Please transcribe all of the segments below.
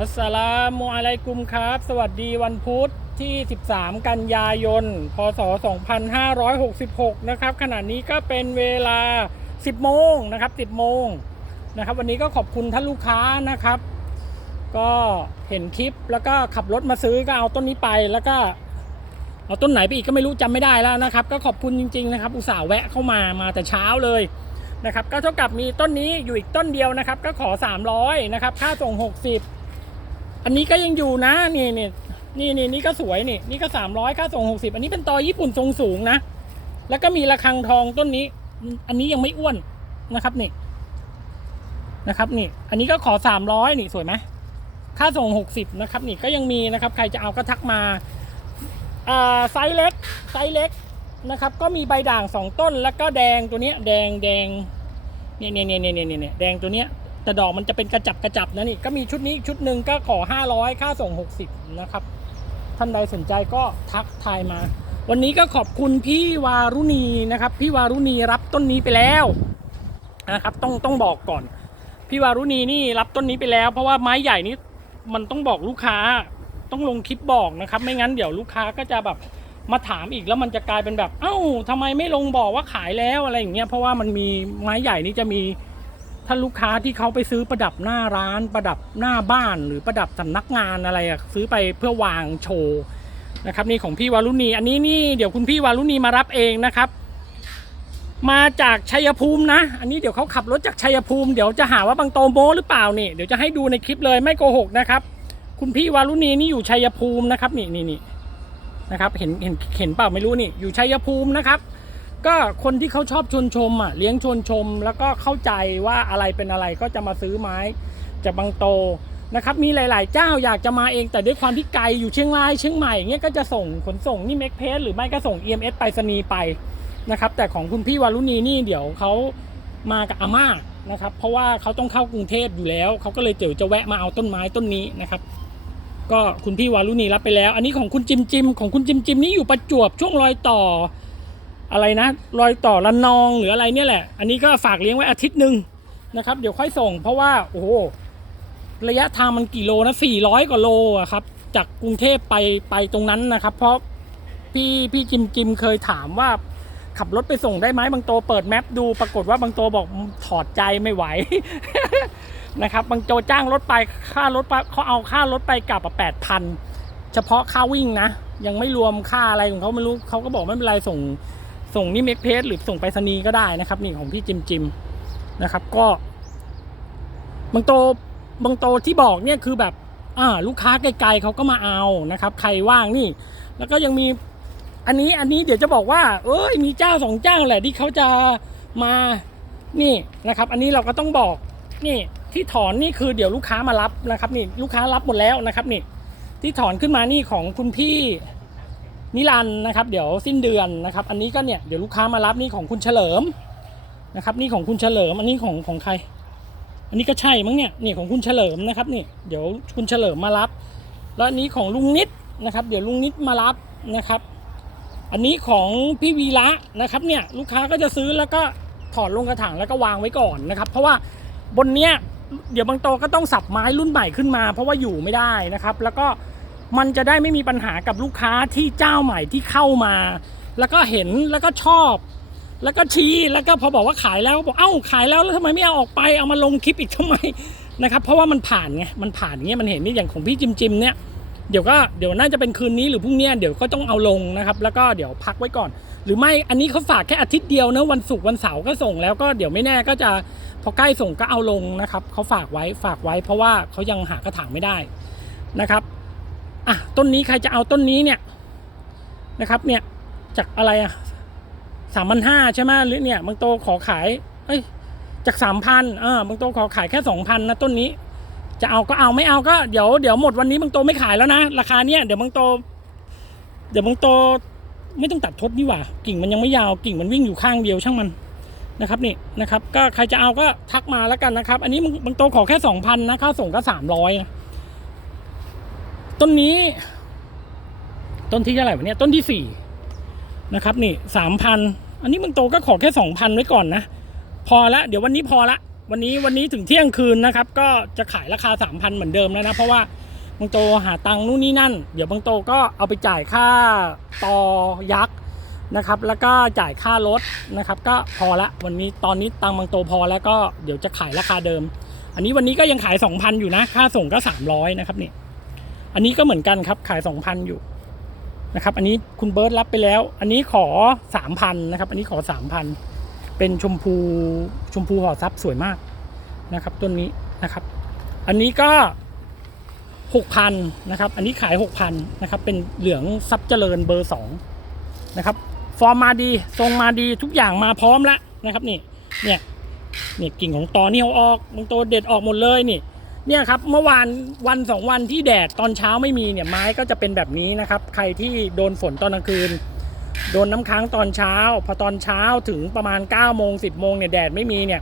อัสสลามุอะลัยกุมครับ สวัสดีวันพุธที่ 13 กันยายน พศ 2566 นะครับ ขณะนี้ก็เป็นเวลา 10 โมงนะครับ 10 โมงนะครับ วันนี้ก็ขอบคุณท่านลูกค้านะครับ ก็เห็นคลิปแล้วก็ขับรถมาซื้อก็เอาต้นนี้ไปแล้วก็เอาต้นไหนไปอีกก็ไม่รู้จำไม่ได้แล้วนะครับ ก็ขอบคุณจริง ๆ นะครับ อุตส่าห์แวะเข้ามามาแต่เช้าเลยนะครับ ก็เท่ากับมีต้นนี้อยู่อีกต้นเดียวนะครับ ก็ขอ 300 นะครับ ค่าส่ง 60 อันนี้ก็ยังอยู่นะนี่นี่นี่นี่นี่ก็สวยนี่นี่ก็300ค่าส่ง60อันนี้เป็นตอญี่ปุ่นทรงสูงนะ แล้วก็มีระฆังทองต้นนี้ อันนี้ยังไม่อ้วนนะครับนี่นะครับนี่ อันนี้ก็ขอ300นี่สวยไหมค่าส่ง60นะครับนี่ก็ยังมีนะครับ ใครจะเอาก็ทักมาอ่าไซส์เล็กไซส์เล็กนะครับ ก็มีใบด่างสองต้นแล้วก็แดงตัวเนี้ยแดงแดงเนี่ยเนี่ยเนี่ยเนี่ยเนี่ยแดงตัวเนี้ย แต่ดอกมันจะเป็นกระจับกระจับนะนี่ก็มีชุดนี้ชุดหนึ่งก็ขอ 500 ค่าส่ง 60 นะครับ ท่านใดสนใจก็ทักทายมา วันนี้ก็ขอบคุณพี่วารุณีนะครับ พี่วารุณีรับต้นนี้ไปแล้วนะครับ ต้องต้องบอกก่อน พี่วารุณีนี่รับต้นนี้ไปแล้ว เพราะว่าไม้ใหญ่นี้มันต้องบอกลูกค้าต้องลงคลิปบอกนะครับ ไม่งั้นเดี๋ยวลูกค้าก็จะแบบมาถามอีกแล้วมันจะกลายเป็นแบบ เอ้าทำไมไม่ลงบอกว่าขายแล้วอะไรอย่างเงี้ยเพราะว่ามันมีไม้ใหญ่นี่จะมี ถ้าลูกค้าที่เขาไปซื้อประดับหน้าร้าน ประดับหน้าบ้านหรือประดับสำนักงานอะไรอะซื้อไปเพื่อวางโชว์นะครับนี่ของพี่วารุณีอันนี้นี่เดี๋ยวคุณพี่วารุณีมารับเองนะครับ มาจากชัยภูมินะ อันนี้เดี๋ยวเขาขับรถจากชัยภูมิเดี๋ยวจะหาว่าบางโตโมหรือเปล่านี่เดี๋ยวจะให้ดูในคลิปเลยไม่โกหกนะครับ คุณพี่วารุณีนี่อยู่ชัยภูมินะครับนี่นี่นี่นะครับเห็นเห็นเห็นเปล่าไม่รู้นี่อยู่ชัยภูมินะครับ ก็คนที่เขาชอบชวนชมอะเลี้ยงชวนชม แล้วก็เข้าใจว่าอะไรเป็นอะไรก็จะมาซื้อไม้จากบางโตนะครับมีหลาย ๆ เจ้าอยากจะมาเองแต่ด้วยความที่ไกลอยู่เชียงรายเชียงใหม่เงี้ยก็จะส่งขนส่งนี่เมกเพสหรือไม่ก็ส่ง EMS ไปรษณีไปนะครับแต่ของคุณพี่วารุณีนี่เดี๋ยวเขามากับอาม่านะครับเพราะว่าเขาต้องเข้ากรุงเทพอยู่แล้วเขาก็เลยเดี๋ยวจะแวะมาเอาต้นไม้ต้นนี้นะครับก็คุณพี่วารุณีรับไปแล้ว อันนี้ของคุณจิมจิมของคุณจิมจิมนี่อยู่ประจวบช่วงรอยต่อ อะไรนะรอยต่อละนองหรืออะไรเนี่ยแหละ อันนี้ก็ฝากเลี้ยงไว้อาทิตย์หนึ่งนะครับ เดี๋ยวค่อยส่ง เพราะว่าโอ้โหระยะทางมันกี่โลนะ400กว่าโลอะครับ จากกรุงเทพไปไปตรงนั้นนะครับ เพราะพี่พี่จิมจิมเคยถามว่าขับรถไปส่งได้ไหมบางโตเปิดแมปดูปรากฏว่าบางโตบอกถอดใจไม่ไหวนะครับ บางโจจ้างรถไปค่ารถไปเขาเอาค่ารถไปกลับอะแปดพันเฉพาะค่าวิ่งนะ ยังไม่รวมค่าอะไรของเขาไม่รู้เขาก็บอกไม่เป็นไรส่ง ส่งนี่เมกเพจหรือส่งไปรษณีย์ก็ได้นะครับ นี่ของพี่จิมจิมนะครับ ก็บางโตบางโตที่บอกเนี่ยคือแบบอ่าลูกค้าไกลๆเขาก็มาเอานะครับ ใครว่างนี่ แล้วก็ยังมีอันนี้อันนี้เดี๋ยวจะบอกว่า เอ้ยมีเจ้าสองเจ้าแหละที่เขาจะมานี่นะครับ อันนี้เราก็ต้องบอกนี่ที่ถอนนี่คือเดี๋ยวลูกค้ามารับนะครับ นี่ลูกค้ารับหมดแล้วนะครับ นี่ ที่ถอนขึ้นมานี่ของคุณพี่ นิรันนะครับเดี๋ยวสิ้นเดือนนะครับ อันนี้ก็เนี่ยเดี๋ยวลูกค้ามารับนี่ของคุณเฉลิมนะครับนี่ของคุณเฉลิมอันนี้ของของใคร อันนี้ก็ใช่มั้งเนี่ยนี่ของคุณเฉลิมนะครับนี่เดี๋ยวคุณเฉลิมมารับ แล้วอันนี้ของลุงนิดนะครับ เดี๋ยวลุงนิดมารับนะครับ อันนี้ของพี่วีระนะครับเนี่ยลูกค้าก็จะซื้อแล้วก็ถอดลงกระถางแล้วก็วางไว้ก่อนนะครับ เพราะว่าบนเนี้ยเดี๋ยวบางโตก็ต้องสับไม้รุ่นใหม่ขึ้นมา เพราะว่าอยู่ไม่ได้นะครับ แล้วก็ มันจะได้ไม่มีปัญหากับลูกค้าที่เจ้าใหม่ที่เข้ามา แล้วก็เห็นแล้วก็ชอบ แล้วก็ชี้แล้วก็พอบอกว่าขายแล้วบอกเอ้าขายแล้วแล้วทำไมไม่เอาออกไปเอามาลงคลิปอีกทำไมนะครับเพราะว่ามันผ่านไงมันผ่านอย่างเงี้ยมันเห็นนี่อย่างของพี่จิมจิมเนี่ยเดี๋ยวก็เดี๋ยวน่าจะเป็นคืนนี้หรือพรุ่งนี้เดี๋ยวก็ต้องเอาลงนะครับแล้วก็เดี๋ยวพักไว้ก่อน หรือไม่อันนี้เขาฝากแค่อาทิตย์เดียวนะวันศุกร์วันเสาร์ก็ส่งแล้วก็เดี๋ยวไม่แน่ก็จะพอใกล้ส่งก็เอาลงนะครับเขาฝากไว้ฝากไว้เพราะว่าเขายังหากระถางไม่ได้นะครับ อะต้นนี้ใครจะเอาต้นนี้เนี่ยนะครับเนี่ยจากอะไรอะสามพันห้าใช่ไหมหรือเนี่ยบางโตขอขายเอ้ยจากสามพันอ่าบางโตขอขายแค่สองพันนะต้นนี้ จะเอาก็เอาไม่เอาก็เดี๋ยวเดี๋ยวหมดวันนี้บางโตไม่ขายแล้วนะราคาเนี้ยเดี๋ยวบางโต เดี๋ยวบางโตไม่ต้องตัดทดนี่หว่า กิ่งมันยังไม่ยาวกิ่งมันวิ่งอยู่ข้างเดียวช่างมันนะครับนี่นะครับ ก็ใครจะเอาก็ทักมาแล้วกันนะครับ อันนี้บางโตขอแค่สองพันนะค่าส่งก็สามร้อย ต้นนี้ ต้นที่เท่าไหร่วะเนี่ยต้นที่สี่นะครับ นี่สามพันอันนี้บางโตก็ขอแค่สองพันไว้ก่อนนะ พอละ เดี๋ยววันนี้พอละ วันนี้วันนี้ถึงเที่ยงคืนนะครับ ก็จะขายราคา3,000เหมือนเดิมแล้วนะ เพราะว่าบางโตหาตังค์นู่นนี่นั่น เดี๋ยวบางโตก็เอาไปจ่ายค่าตอยักษ์นะครับ แล้วก็จ่ายค่ารถนะครับ ก็พอละวันนี้ตอนนี้ตังค์บางโตพอแล้วก็เดี๋ยวจะขายราคาเดิม อันนี้วันนี้ก็ยังขาย 2,000 อยู่นะ ค่าส่งก็ 300 นะครับนี่ อันนี้ก็เหมือนกันครับขาย 2,000 อยู่นะครับ อันนี้คุณเบิร์ตรับไปแล้ว อันนี้ขอ 3,000นะครับ อันนี้ขอ 3,000 เป็นชมพูชมพูห่อซับสวยมากนะครับต้นนี้นะครับ อันนี้ก็ 6,000นะครับ อันนี้ขาย 6,000นะครับ เป็นเหลืองซับเจริญเบอร์ 2 นะครับ ฟอร์มมาดีทรงมาดีทุกอย่างมาพร้อมแล้วนะครับนี่เนี่ยเนี่ยกิ่งของตอนี่เอาออกบางตัวเด็ดออกหมดเลยนี่ เนี่ยครับเมื่อวานวันสองวันที่แดดตอนเช้าไม่มีเนี่ยไม้ก็จะเป็นแบบนี้นะครับ ใครที่โดนฝนตอนกลางคืน โดนน้ำค้างตอนเช้า พอตอนเช้าถึงประมาณ9ก้าโมงสิบโมงเนี่ยแดดไม่มีเนี่ย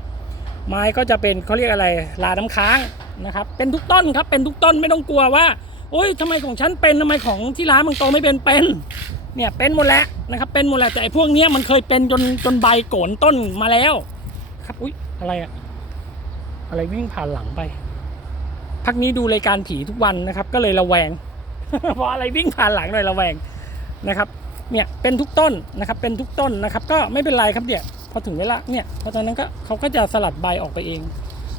ไม้ก็จะเป็นเขาเรียกอะไรลาน้ำค้างนะครับเป็นทุกต้นครับเป็นทุกต้นไม่ต้องกลัวว่าโอ้ยทำไมของฉันเป็นทำไมของที่ร้านมังโตไม่เป็นเป็นเนี่ยเป็นหมดแล้วนะครับเป็นหมดแล้วแต่ไอ้พวกเนี้ยมันเคยเป็นจนจนใบโกนต้นมาแล้ว ครับอุ้ยอะไรอะอะไรวิ่งผ่านหลังไป พักนี้ดูรายการผีทุกวันนะครับ ก็เลยระแวงเพราะอะไรวิ่งผ่านหลังเลยระแวงนะครับ เนี่ยเป็นทุกต้นนะครับ เป็นทุกต้นนะครับ ก็ไม่เป็นไรครับเนี่ยพอถึงเวลาเนี่ยพอตอนนั้นก็เขาก็จะสลัดใบออกไปเอง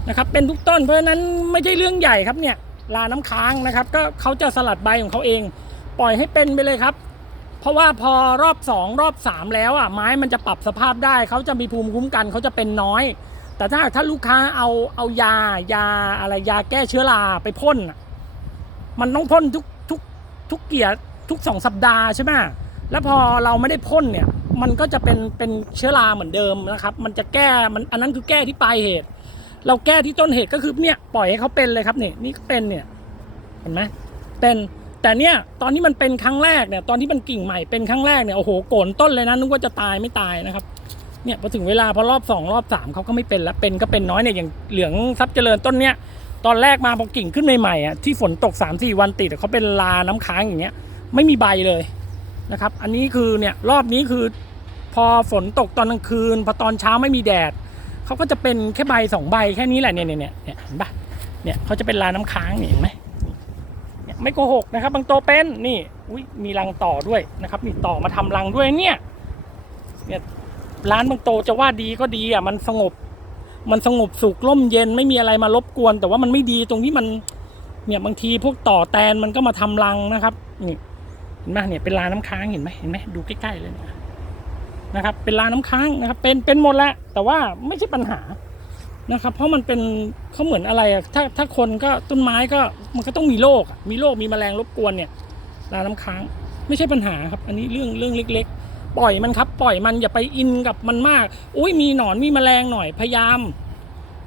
นะครับ เป็นทุกต้นเพราะฉะนั้นไม่ใช่เรื่องใหญ่ครับเนี่ยลาน้ำค้างนะครับ ก็เขาจะสลัดใบของเขาเอง ปล่อยให้เป็นไปเลยครับ เพราะว่าพอรอบสองรอบสามแล้วอะไม้มันจะปรับสภาพได้เขาจะมีภูมิคุ้มกันเขาจะเป็นน้อย แต่ถ้าถ้าลูกค้าเอาเอายายาอะไรยาแก้เชื้อราไปพ่นมันต้องพ่นทุกทุกทุกเกียร์ทุกสองสัปดาห์ใช่ไหมแล้วพอเราไม่ได้พ่นเนี่ย มันก็จะเป็นเป็นเชื้อราเหมือนเดิมนะครับ มันจะแก้มันอันนั้นคือแก้ที่ปลายเหตุ เราแก้ที่ต้นเหตุก็คือเนี่ยปล่อยให้เขาเป็นเลยครับเนี่ยนี่เป็นเนี่ยเห็นไหมเป็นแต่เนี่ยตอนที่มันเป็นครั้งแรกเนี่ยตอนที่มันกิ่งใหม่เป็นครั้งแรกเนี่ยโอ้โหโกนต้นเลยนะนึกว่าจะตายไม่ตายนะครับ เนี่ยพอถึงเวลาพอรอบสองรอบสามเขาก็ไม่เป็นแล้วเป็นก็เป็นน้อยเนี่ยอย่างเหลืองทรัพย์เจริญต้นเนี้ยตอนแรกมาพอกิ่งขึ้นใหม่ๆอะที่ฝนตก3าสี่วันติดอะเขาเป็นลาน้ำค้างอย่างเงี้ยไม่มีใบเลยนะครับ อันนี้คือเนี่ยรอบนี้คือพอฝนตกตอนกลางคืนพอตอนเช้าไม่มีแดดเขาก็จะเป็นแค่ใบสองใบแค่นี้แหละเนี่ยเนี่ยเนี่ยเห็นปะเนี่ยเขาจะเป็นลาน้ำค้างเห็นไหมเนี่ยไม่โกหกนะครับ บางโตเป็นนี่อุ้ยมีรังต่อด้วยนะครับนี่ต่อมาทำรังด้วยเนี่ยเนี่ย ร้านบางโตจะว่าดีก็ดีอะมันสงบ มันสงบสุขร่มเย็นไม่มีอะไรมารบกวน แต่ว่ามันไม่ดีตรงที่มันเนี่ยบางทีพวกต่อแตนมันก็มาทำรังนะครับนี่เห็นไหมเนี่ยเป็นลาน้ำค้างเห็นไหมเห็นไหมดูใกล้ๆเลยเนี่ยนะครับ เป็นลาน้ำค้างนะครับ เป็นเป็นหมดแล้วแต่ว่าไม่ใช่ปัญหานะครับ เพราะมันเป็นเขาเหมือนอะไรอะถ้าถ้าคนก็ต้นไม้ก็มันก็ต้องมีโรคมีโรคมีแมลงรบกวนเนี่ยลาน้ำค้างไม่ใช่ปัญหาครับ อันนี้เรื่องเรื่องเล็ก ๆ ปล่อยมันครับ ปล่อยมันอย่าไปอินกับมันมาก อุ้ยมีหนอนมีแมลงหน่อยพยายาม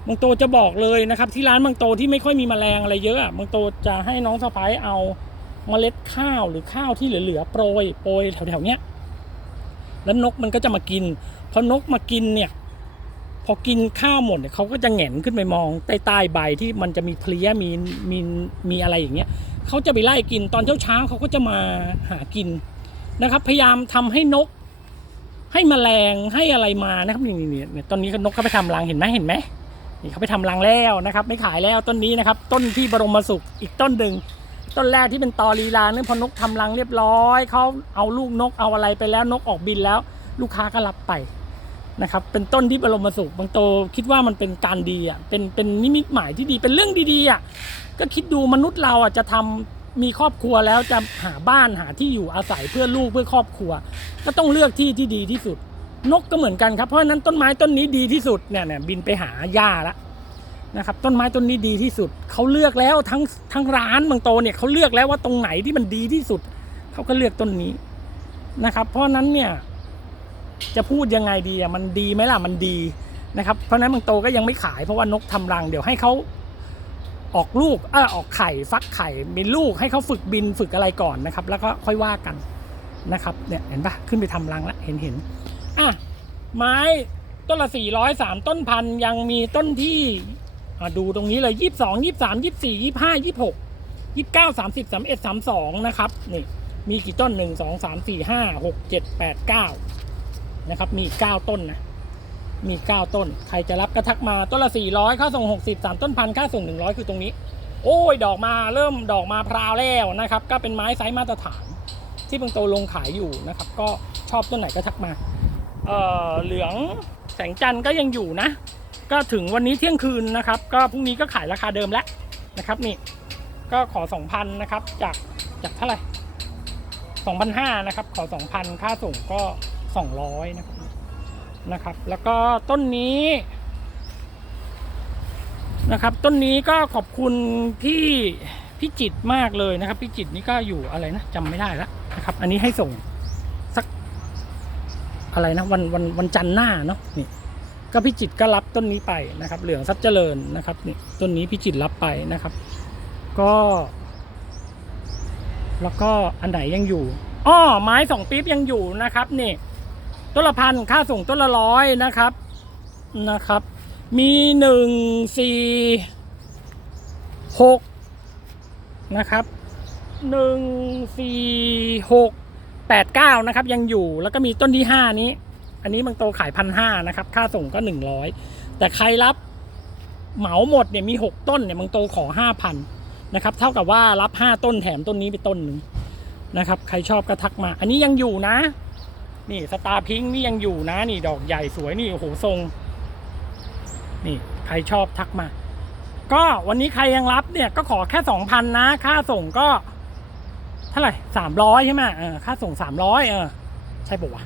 บางโตจะบอกเลยนะครับ ที่ร้านบางโตที่ไม่ค่อยมีแมลงอะไรเยอะอะบางโตจะให้น้องสะพ้ายเอาเมล็ดข้าวหรือข้าวที่เหลือๆโปรยโปรยแถวๆเนี้ยแล้วนกมันก็จะมากินพอนกมากินเนี่ย พอกินข้าวหมดเนี่ยเขาก็จะแหงนขึ้นไปมองใต้ใต้ใบที่มันจะมีเพลี้ยมีมีมีอะไรอย่างเงี้ยเขาจะไปไล่กินตอนเช้าเช้าเขาก็จะมาหากินนะครับ พยายามทำให้นก ให้แมลงให้อะไรมานะครับนี่นี่นี่ตอนนี้ก็นกเขาไปทำรังเห็นไหมเห็นไหมนี่เขาไปทำรังแล้วนะครับ ไม่ขายแล้วต้นนี้นะครับ ต้นที่บรมสุขอีกต้นหนึ่งต้นแรกที่เป็นตอลีลาเนี่ยพอนกทำรังเรียบร้อยเขาเอาลูกนกเอาอะไรไปแล้วนกออกบินแล้ว ลูกค้าก็รับไปนะครับ เป็นต้นที่บรมสุขบางโตคิดว่ามันเป็นการดีอะเป็นเป็นนิมิตหมายที่ดีเป็นเรื่องดีๆอะก็คิดดูมนุษย์เราอะจะทำ มีครอบครัวแล้วจะหาบ้านหาที่อยู่อาศัยเพื่อลูกเพื่อครอบครัว ก็ต้องเลือกที่ที่ดีที่สุด นกก็เหมือนกันครับเพราะฉะนั้นต้นไม้ต้นนี้ดีที่สุดเนี่ยเนี่ยบินไปหาหญ้าละนะครับต้นไม้ต้นนี้ดีที่สุดเขาเลือกแล้วทั้งทั้งร้านบางโตเนี่ยเขาเลือกแล้วว่าตรงไหนที่มันดีที่สุดเขาก็เลือกต้นนี้นะครับ เพราะนั้นเนี่ยจะพูดยังไงดีอะมันดีไหมล่ะมันดีนะครับเพราะนั้นบางโตก็ยังไม่ขายเพราะว่านกทำรังเดี๋ยวให้เขา ออกลูกเออออกไข่ฟักไข่มีลูกให้เขาฝึกบินฝึกอะไรก่อนนะครับ แล้วก็ค่อยว่ากันนะครับเนี่ยเห็นปะขึ้นไปทำรังแล้วเห็นเห็นอะไม้ต้นละสี่ร้อยสามต้นพันยังมีต้นที่ดูตรงนี้เลยยี่สิบสองยี่สิบสามยี่สิบสี่ยี่สิบห้ายี่สิบหกยี่สิบเก้าสามสิบสามเอ็ดสามสองนะครับนี่มีกี่ต้นหนึ่งสองสามสี่ห้าหกเจ็ดแปดเก้านะครับมีเก้าต้นนะ มี 9 ต้น ใครจะรับก็ทักมาต้นละ 400 ค่าส่ง 60 3 ต้นพันค่าส่ง 100 คือตรงนี้ โอ้ย ดอกมาเริ่มดอกมาพราวแล้วนะครับ ก็เป็นไม้ไซส์มาตรฐาน ที่เพิ่งโตลงขายอยู่นะครับ ก็ชอบต้นไหนก็ทักมา เอ่อ เหลืองแสงจันทร์ก็ยังอยู่นะ ก็ถึงวันนี้เที่ยงคืนนะครับ ก็พรุ่งนี้ก็ขายราคาเดิมแล้วนะครับนี่ ก็ขอ 2,000นะครับ จากจากเท่าไหร่2,500นะครับ ขอ 2,000 ค่าส่งก็ 200นะครับ นะครับ แล้วก็ต้นนี้นะครับ ต้นนี้ก็ขอบคุณพี่พี่จิตมากเลยนะครับพี่จิตนี่ก็อยู่อะไรนะจำไม่ได้แล้วนะครับ อันนี้ให้ส่งสักอะไรนะวันวันวันจันทร์หน้าเนาะนี่ก็พี่จิตก็รับต้นนี้ไปนะครับ เหลืองทรัพย์เจริญนะครับนี่ต้นนี้พี่จิตรรับไปนะครับ ก็ แล้วก็อันไหนยังอยู่อ้อไม้สองปี๊บยังอยู่นะครับนี่ ต้นละพันค่าส่งต้นละร้อยนะครับนะครับ มีหนึ่งสี่หกนะครับหนึ่งสี่หกแปดเก้านะครับ ยังอยู่แล้วก็มีต้นที่ห้านี้ อันนี้บางโตขายพันห้านะครับ ค่าส่งก็หนึ่งร้อยแต่ใครรับเหมาหมดเนี่ยมีหกต้นเนี่ยบางโตขอห้าพันนะครับ เท่ากับว่ารับ5ต้นแถมต้นนี้ไปต้นหนึ่งนะครับ ใครชอบก็ทักมา อันนี้ยังอยู่นะ นี่สตาร์พิงนี่ยังอยู่นะ นี่ดอกใหญ่สวยนี่โอ้โหทรง นี่ใครชอบทักมา ก็วันนี้ใครยังรับเนี่ยก็ขอแค่สองพันนะ ค่าส่งก็เท่าไหร่สามร้อยใช่ไหมเออค่าส่งสามร้อยเออ ใช่ปะวะ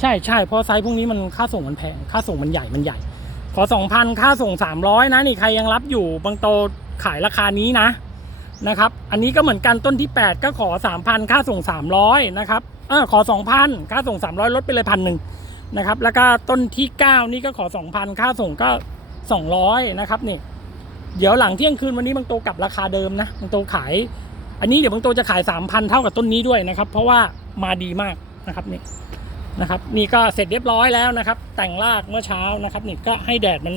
ใช่ใช่เพราะไซส์พวกนี้มันค่าส่งมันแพงค่าส่งมันใหญ่มันใหญ่ ขอสองพันค่าส่งสามร้อยนะ นี่ใครยังรับอยู่บางโตขายราคานี้นะ นะครับ อันนี้ก็เหมือนกันต้นที่ 8 ก็ขอ 3,000 ค่าส่ง 300 นะครับเออขอ 2,000 ค่าส่ง 300 ลดไปเลยพันหนึ่งนะครับ แล้วก็ต้นที่ 9 นี่ก็ขอ 2,000 ค่าส่งก็ 200 นะครับนี่ เดี๋ยวหลังเที่ยงคืนวันนี้บางโตกลับราคาเดิมนะบางโตขาย อันนี้เดี๋ยวบางโตจะขาย 3,000 เท่ากับต้นนี้ด้วยนะครับ เพราะว่ามาดีมากนะครับนี่นะครับ นี่ก็เสร็จเรียบร้อยแล้วนะครับ แต่งรากเมื่อเช้านะครับ นี่ก็ให้แดดมัน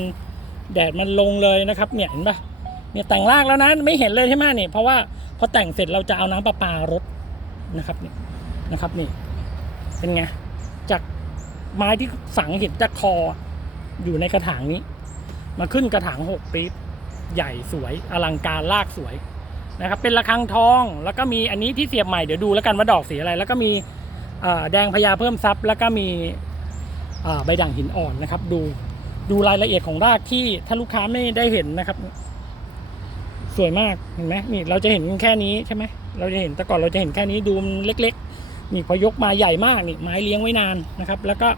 แดดมันลงเลยนะครับเนี่ยเห็นปะ เนี่ยแต่งรากแล้วนะไม่เห็นเลยใช่ไหมเนี่ยเพราะว่าพอแต่งเสร็จเราจะเอาน้ำประปารดนะครับเนี่ยนะครับนี่เป็นไงจากไม้ที่ฝังเห็นจากคออยู่ในกระถางนี้ มาขึ้นกระถางหกปี๊บใหญ่สวยอลังการรากสวยนะครับ เป็นระฆังทองแล้วก็มีอันนี้ที่เสียบใหม่เดี๋ยวดูแล้วกันว่าดอกสีอะไร แล้วก็มีแดงพญาเพิ่มซับแล้วก็มีใบด่างหินอ่อนนะครับ ดูดูรายละเอียดของรากที่ถ้าลูกค้าไม่ได้เห็นนะครับ สวยมากเห็นไหมนี่เราจะเห็นแค่นี้ใช่ไหมเราจะเห็นแต่ก่อนเราจะเห็นแค่นี้ดูมันเล็ก ๆ นี่พอยกมาใหญ่มากนี่ไม้เลี้ยงไว้นานนะครับ แล้วก็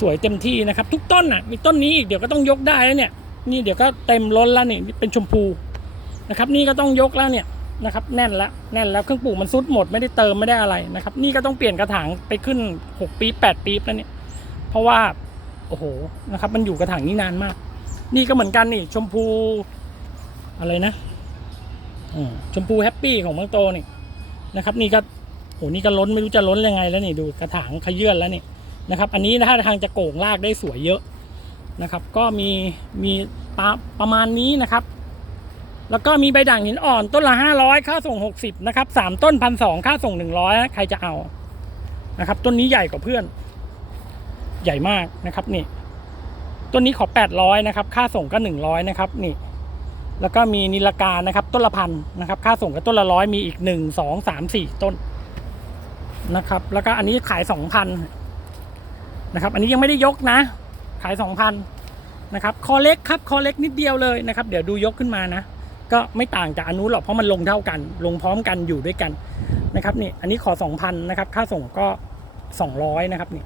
สวยเต็มที่นะครับ ทุกต้นอะมีต้นนี้อีกเดี๋ยวก็ต้องยกได้แล้วเนี่ยนี่เดี๋ยวก็เต็มล้นแล้วนี่เป็นชมพูนะครับ นี่ก็ต้องยกแล้วเนี่ยนะครับ แน่นแล้วแน่นแล้วเครื่องปลูกมันซุดหมดไม่ได้เติมไม่ได้อะไรนะครับ นี่ก็ต้องเปลี่ยนกระถางไปขึ้นหกปีแปดปีแล้วเนี่ยเพราะว่าโอ้โหนะครับ มันอยู่กระถางนี้นานมาก นี่ก็เหมือนกันนี่ชมพู อะไรนะชมพูแฮปปี้ของบางโตนี่นะครับ นี่ก็โหนี่ก็ล้นไม่รู้จะล้นยังไงแล้วนี่ดูกระถางขยื่นแล้วนี่นะครับ อันนี้ถ้าทางจะโก่งลากได้สวยเยอะนะครับ ก็มีมีปประมาณนี้นะครับ แล้วก็มีใบด่างหินอ่อนต้นละห้าร้อยค่าส่งหกสิบนะครับสามต้นพันสองค่าส่งหนึ่งร้อยใครจะเอานะครับ ต้นนี้ใหญ่กว่าเพื่อน ใหญ่มากนะครับนี่ต้นนี้ขอ 800 นะครับ ค่าส่งก็ 100 นะครับนี่ แล้วก็มีนิลกานะครับต้นละพันนะครับ ค่าส่งก็ต้นละร้อยมีอีก1 2 3 4ต้นนะครับ แล้วก็อันนี้ขาย2,000นนะครับ อันนี้ยังไม่ได้ยกนะ ขาย2,000นนะครับ คอเล็กครับคอเล็กนิดเดียวเลยนะครับ เดี๋ยวดูยกขึ้นมานะ ก็ไม่ต่างจากอนนุหรอกเพราะมันลงเท่ากัน ลงพร้อมกันอยู่ด้วยกันนะครับนี่อันนี้ขอ2,000นนะครับ ค่าส่งก็200นะครับนี่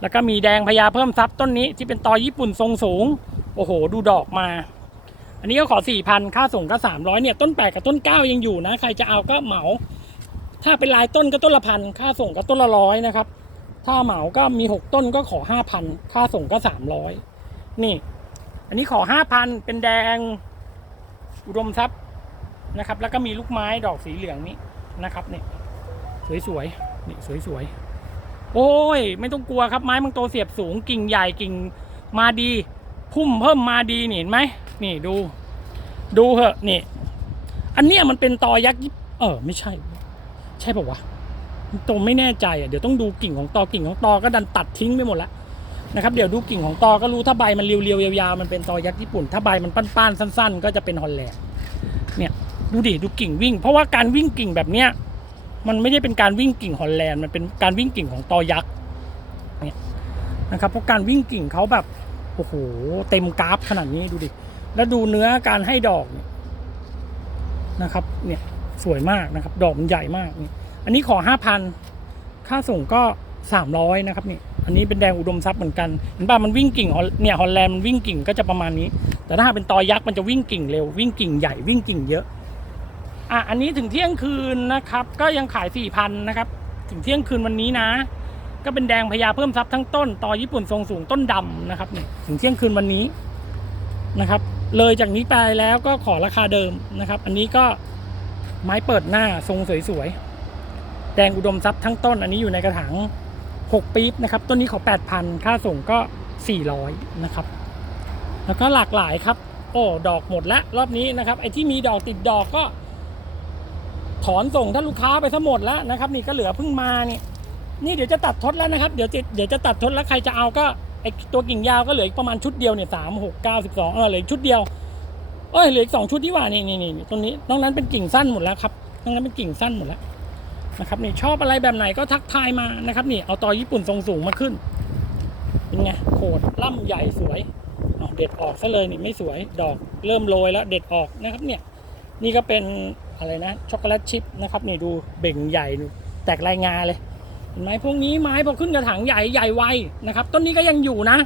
แล้วก็มีแดงพญาเพิ่มทรัพย์ต้นนี้ที่เป็นตอญี่ปุ่นทรงสูง โอ้โห ดูดอกมา อันนี้ก็ขอสี่พันค่าส่งก็สามร้อยเนี่ยต้นแปดกับต้นเก้ายังอยู่นะ ใครจะเอาก็เหมา ถ้าเป็นลายต้นก็ต้นละพันค่าส่งก็ต้นละร้อยนะครับ ถ้าเหมาก็มีหกต้นก็ขอห้าพันค่าส่งก็สามร้อยนี่ อันนี้ขอห้าพันเป็นแดงอุดมทรัพย์นะครับ แล้วก็มีลูกไม้ดอกสีเหลืองนี้นะครับเนี่ยสวยๆนี่สวยๆโอ้ย ไม่ต้องกลัวครับไม้มังโตเสียบสูงกิ่งใหญ่กิ่งมาดี พุ่มเพิ่มมาดีนี่เห็นไหม นี่ดู ดูเหอะนี่ อันเนี้ยมันเป็นตอยักษ์ยิบเออ ไม่ใช่ ใช่ปะวะตรงไม่แน่ใจอะเดี๋ยวต้องดูกิ่งของตอกิ่งของตอก็ดันตัดทิ้งไปหมดแล้วนะครับเดี๋ยวดูกิ่งของตอก็รู้ถ้าใบมันเรียวๆยาวๆมันเป็นตอยักษ์ญี่ปุ่น ถ้าใบมันป้านๆสั้น ๆ ก็จะเป็นฮอลแลนด์เนี่ยดูดิดูกิ่งวิ่ง เพราะว่าการวิ่งกิ่งแบบเนี้ยมันไม่ได้เป็นการวิ่งกิ่งฮอลแลนด์มันเป็นการวิ่งกิ่งของตอยักษ์เนี่ยนะครับเพราะการวิ่งกิ่งเขาแบบโอ้โหเต็มกราฟขนาดนี้ดูดิ แล้วดูเนื้อการให้ดอกเนี่ยนะครับ เนี่ยสวยมากนะครับ ดอกมันใหญ่มากนี่อันนี้ขอห้าพันค่าส่งก็สามร้อยนะครับนี่อันนี้เป็นแดงอุดมทรัพย์เหมือนกันเห็นป่ะมันวิ่งกิ่งเนี่ยฮอลแลนด์มันวิ่งกิ่งก็จะประมาณนี้ แต่ถ้าเป็นตอยักษ์มันจะวิ่งกิ่งเร็ววิ่งกิ่งใหญ่วิ่งกิ่งเยอะอะอันนี้ถึงเที่ยงคืนนะครับ ก็ยังขายสี่พันนะครับ ถึงเที่ยงคืนวันนี้นะ ก็เป็นแดงพญาเพิ่มทรัพย์ทั้งต้นตอญี่ปุ่นทรงสูงต้นดำนะครับนี่ถึงเที่ยงคืนวันนี้นะครับ เลยจากนี้ไปแล้วก็ขอราคาเดิมนะครับ อันนี้ก็ไม้เปิดหน้าทรงสวยๆ แดงอุดมทรัพย์ทั้งต้น อันนี้อยู่ในกระถาง 6 ปี๊บนะครับ ต้นนี้ขอ 8,000 ค่าส่งก็ 400 นะครับ แล้วก็หลากหลายครับ โอ้ดอกหมดแล้วรอบนี้นะครับ ไอ้ที่มีดอกติดดอกก็ ถอนส่งท่านลูกค้าไปทั้งหมดแล้วนะครับ นี่ก็เหลือเพิ่งมานี่นี่เดี๋ยวจะตัดทดแล้วนะครับ เดี๋ยวจะเดี๋ยวจะตัดทดแล้วใครจะเอาก็ ไอ้ตัวกิ่งยาวก็เหลืออีกประมาณชุดเดียวเนี่ยสามหกเก้าสิบสองเออเหลืออีกชุดเดียวเอ้ยเหลืออีกสองชุดที่ว่านี่นี่นี่ตรงนี้นอกนั้นเป็นกิ่งสั้นหมดแล้วครับนอกนั้นเป็นกิ่งสั้นหมดแล้วนะครับนี่ชอบอะไรแบบไหนก็ทักทายมานะครับนี่เอาตอญี่ปุ่นทรงสูงมาขึ้นเป็นไงโคตรล่ำใหญ่สวยเอาเด็ดออกซะเลยนี่ไม่สวยดอกเริ่มโรยแล้วเด็ดออกนะครับเนี่ยนี่ก็เป็นอะไรนะช็อกโกแลตชิพนะครับนี่ดูเบ่งใหญ่แตกลายงาเลย เห็นไหมพวกนี้ไม้พอขึ้นกระถางใหญ่ใหญ่ไวนะครับ ต้นนี้ก็ยังอยู่นะ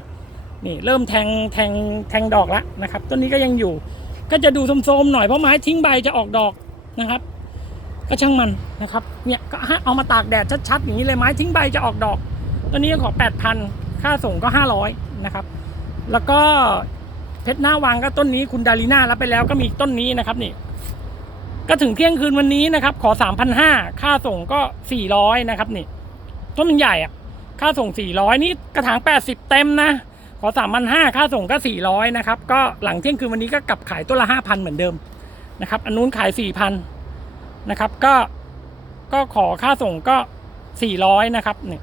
นี่เริ่มแทงแทงแทงดอกแล้วนะครับ ต้นนี้ก็ยังอยู่ ก็จะดูโทมๆหน่อยเพราะไม้ทิ้งใบจะออกดอกนะครับ ก็ช่างมันนะครับเนี่ยก็เอามาตากแดดชัดๆอย่างนี้เลยไม้ทิ้งใบจะออกดอกตัวนี้ก็ขอ8,000ค่าส่งก็500นะครับ แล้วก็เพชรหน้าวางก็ต้นนี้คุณดาริน่ารับไปแล้วก็มีต้นนี้นะครับนี่ก็ถึงเที่ยงคืนวันนี้นะครับ ขอ 3,500 ค่าส่งก็ 400 นะครับนี่ ต้นมันใหญ่อะค่าส่ง 400 นี่กระถาง 80 เต็มนะ ขอ 3,500 ค่าส่งก็ 400 นะครับ ก็หลังเที่ยงคืนวันนี้ก็กลับขายต้นละ 5,000 เหมือนเดิมนะครับ อันนู้นขาย 4,000 นะครับ ก็ ก็ขอค่าส่งก็ 400 นะครับ เนี่ย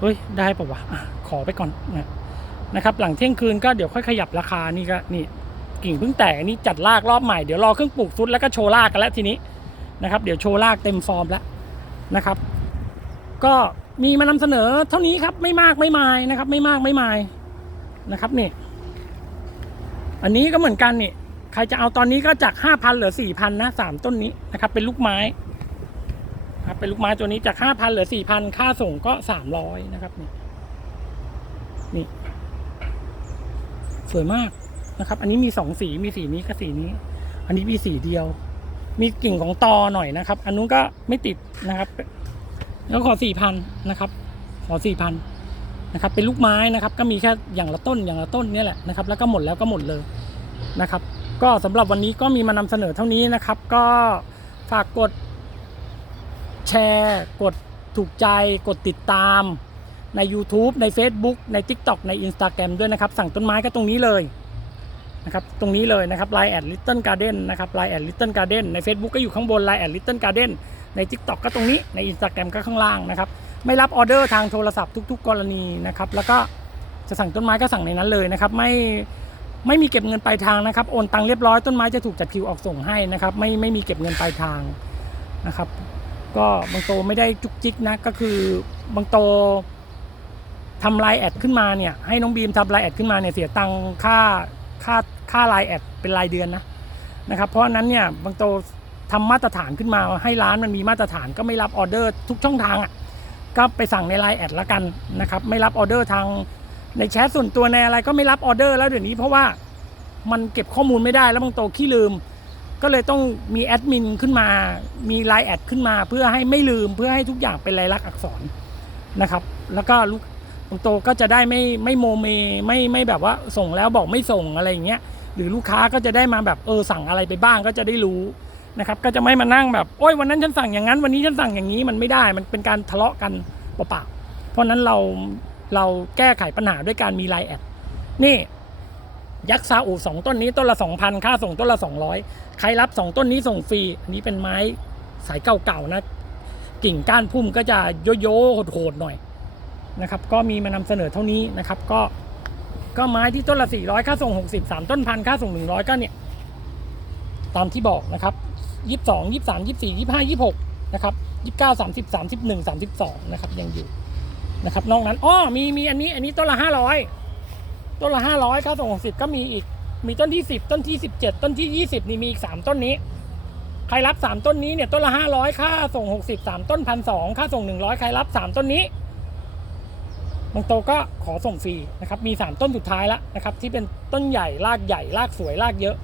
เฮ้ย ได้ปะวะอะขอไปก่อนนะนะครับ หลังเที่ยงคืนก็เดี๋ยวค่อยขยับราคา นี่ก็นี่ กิ่งเพิ่งแตกนนี้จัดรากรอบใหม่ เดี๋ยวรอเครื่องปลูกฟุตแล้วก็โชว์รากกันแล้วทีนี้ นะครับ เดี๋ยวโชว์รากเต็มฟอร์มแล้วนะครับ ก็มีมานำเสนอเท่านี้ครับไม่มากไม่มายนะครับ ไม่มากไม่มายนะครับนี่ อันนี้ก็เหมือนกันนี่ใครจะเอาตอนนี้ก็จาก5,000เหลือ4,000นะสามต้นนี้นะครับ เป็นลูกไม้ครับเป็นลูกไม้ตัวนี้จาก5,000เหลือ4,000ค่าส่งก็300นะครับนี่นี่ สวยมากนะครับ อันนี้มีสองสีมีสีนี้กับสีนี้ อันนี้มีสีเดียว มีกิ่งของตอหน่อยนะครับ อันนู้นก็ไม่ติดนะครับ แล้วขอ4,000นนะครับ ขอ4,000นนะครับ เป็นลูกไม้นะครับ ก็มีแค่อย่างละต้นอย่างละต้นนี่แหละนะครับ แล้วก็หมดแล้วก็หมดเลยนะครับ ก็สำหรับวันนี้ก็มีมานำเสนอเท่านี้นะครับ ก็ฝากกดแชร์ กดถูกใจ กดติดตามใน YouTube ใน Facebook ใน TikTok ใน Instagram ด้วยนะครับ สั่งต้นไม้ก็ตรงนี้เลยนะครับตรงนี้เลยนะครับ Line แอด Little Garden นะครับ Line แอด Little Garden ใน Facebook ก็อยู่ข้างบน Line แอด Little Garden ใน TikTok ก็ตรงนี้ใน Instagram ก็ข้างล่างนะครับ ไม่รับออเดอร์ทางโทรศัพท์ทุก ๆ กรณีนะครับ แล้วก็จะสั่งต้นไม้ก็สั่งในนั้นเลยนะครับ ไม่ไม่มีเก็บเงินปลายทางนะครับ โอนตังเรียบร้อยต้นไม้จะถูกจัดคิวออกส่งให้นะครับ ไม่ไม่มีเก็บเงินปลายทางนะครับ ก็บางโตไม่ได้จุกจิกนะก็คือบางโตทำไลน์แอดขึ้นมาเนี่ยให้น้องบีมทำไลน์แอดขึ้นมาเนี่ยเสียตังค่าค่าค่าไลน์แอดเป็นรายเดือนนะนะครับ เพราะนั้นเนี่ยบางโต ทำมาตรฐานขึ้นมาให้ร้านมันมีมาตรฐานก็ไม่รับออเดอร์ทุกช่องทางอะก็ไปสั่งในไลน์แอดละกันนะครับไม่รับออเดอร์ทางในแชทส่วนตัวในอะไรก็ไม่รับออเดอร์แล้วเดี๋ยวนี้เพราะว่ามันเก็บข้อมูลไม่ได้แล้วบางโตขี้ลืม ก็เลยต้องมีแอดมินขึ้นมา มีไลน์แอดขึ้นมา เพื่อให้ไม่ลืมเพื่อให้ทุกอย่างเป็นลายลักษณ์อักษรนะครับ แล้วก็ลูกบางโตก็จะได้ไม่ไม่โมเมไม่ไม่แบบว่าส่งแล้วบอกไม่ส่งอะไรอย่างเงี้ยหรือลูกค้าก็จะได้มาแบบเออสั่งอะไรไปบ้างก็จะได้รู้ นะครับก็จะไม่มานั่งแบบโอ้ยวันนั้นฉันสั่งอย่างนั้น วันนี้ฉันสั่งอย่างนี้มันไม่ได้ มันเป็นการทะเลาะกันเปล่าๆเพราะนั้นเราเราแก้ไขปัญหาด้วยการมีไลน์แอดนี่ยักษ์ซาอุสองต้นนี้ต้นละสองพันค่าส่งต้นละสองร้อยใครรับสองต้นนี้ส่งฟรี อันนี้เป็นไม้สายเก่าๆนะ กิ่งก้านพุ่มก็จะโยโย่โหดๆหน่อยนะครับ ก็มีมานำเสนอเท่านี้นะครับ ก็ก็ไม้ที่ต้นละ 400 ค่าส่ง60 3ต้นพันค่าส่ง 100 ก็เนี่ย ตามที่บอกนะครับ ยี่สิบสองยี่สิบสามยี่สิบสี่ยี่สิบห้ายี่สิบหกนะครับยี่สิบเก้าสามสิบสามสิบหนึ่งสามสิบสองนะครับยังอยู่นะครับนอกนั้นอ้อมีมีอันนี้อันนี้ต้นละห้าร้อยต้นละห้าร้อยเก้าส่งหกสิบก็มีอีกมีต้นที่สิบต้นที่สิบเจ็ดต้นที่ยี่สิบนี่มีอีกสามต้นนี้ ใครรับสามต้นนี้เนี่ยต้นละห้าร้อยค่าส่งหกสิบสามต้นพันสองค่าส่งหนึ่งร้อยใครรับสามต้นนี้บางโตก็ขอส่งฟรีนะครับมีสามต้นสุดท้ายละนะครับที่เป็นต้นใหญ่รากใหญ่รากสวยรากเยอะ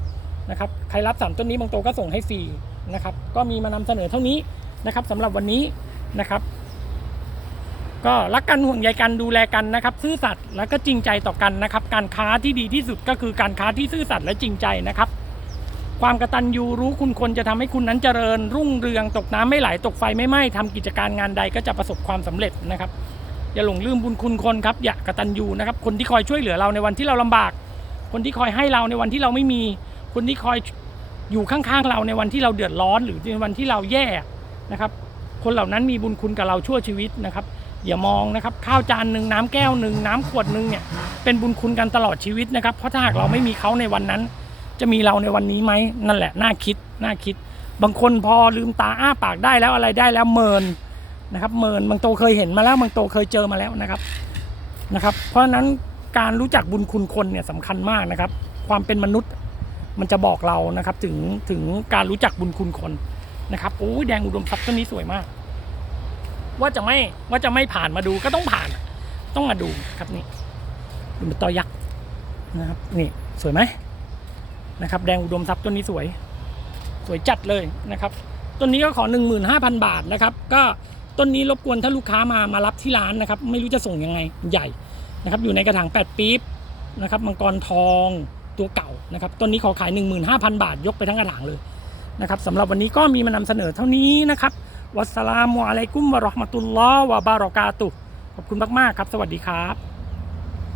นะครับใครรับสต้นนี้บางโตก็ส่งให้ฟรี นะครับ ก็มีมานำเสนอเท่านี้นะครับสำหรับวันนี้นะครับ ก็รักกันห่วงใยกันดูแลกันนะครับ ซื่อสัตย์แล้วก็จริงใจต่อกันนะครับ การค้าที่ดีที่สุดก็คือการค้าที่ซื่อสัตย์และจริงใจนะครับ ความกระตัญญูรู้คุณคนจะทำให้คุณนั้นเจริญ รุ่งเรืองตกน้ำไม่ไหลตกไฟไม่ไหม้ทำกิจการงานใดก็จะประสบความสำเร็จนะครับ อย่าหลงลืมบุญคุณคนครับอย่ากระตัญญูนะครับ คนที่คอยช่วยเหลือเราในวันที่เราลำบาก คนที่คอยให้เราในวันที่เราไม่มี คนที่คอย อยู่ข้างๆเราในวันที่เราเดือดร้อน หรือในวันที่เราแย่นะครับ คนเหล่านั้นมีบุญคุณกับเราชั่วชีวิตนะครับอย่ามองนะครับข้าวจานหนึ่งน้ำแก้วหนึ่งน้ำขวดหนึ่งเนี่ยเป็นบุญคุณกันตลอดชีวิตนะครับ เพราะถ้าหากเราไม่มีเขาในวันนั้น จะมีเราในวันนี้ไหมนั่นแหละน่าคิดน่าคิด บางคนพอลืมตาอ้าปากได้แล้วอะไรได้แล้วเมินนะครับเมินบางโตเคยเห็นมาแล้วบางโตเคยเจอมาแล้วนะครับนะครับ เพราะฉะนั้นการรู้จักบุญคุณคนเนี่ยสำคัญมากนะครับ ความเป็นมนุษย์ มันจะบอกเรานะครับถึงถึงการรู้จักบุญคุณคนนะครับโอ้ยแดงอุดมทรัพย์ต้นนี้สวยมาก ว่าจะไม่ว่าจะไม่ผ่านมาดูก็ต้องผ่าน ต้องมาดูครับนี่ดูเป็นตอยักษ์นะครับนี่สวยไหมนะครับ แดงอุดมทรัพย์ต้นนี้สวย สวยจัดเลยนะครับต้นนี้ก็ขอ 15,000 บาทนะครับก็ต้นนี้รบกวนถ้าลูกค้ามามารับที่ร้านนะครับ ไม่รู้จะส่งยังไงใหญ่นะครับ อยู่ในกระถาง8ปี๊บนะครับ มังกรทอง ตัวเก่านะครับต้นนี้ขอขาย 15,000 บาท ยกไปทั้งกระถางเลยนะครับสำหรับวันนี้ก็มีมานำเสนอเท่านี้นะครับวัสสลามุอะลัยกุมวะราะห์มะตุลลอฮ์วะบารอกาตุขอบคุณมากๆครับ สวัสดีครับ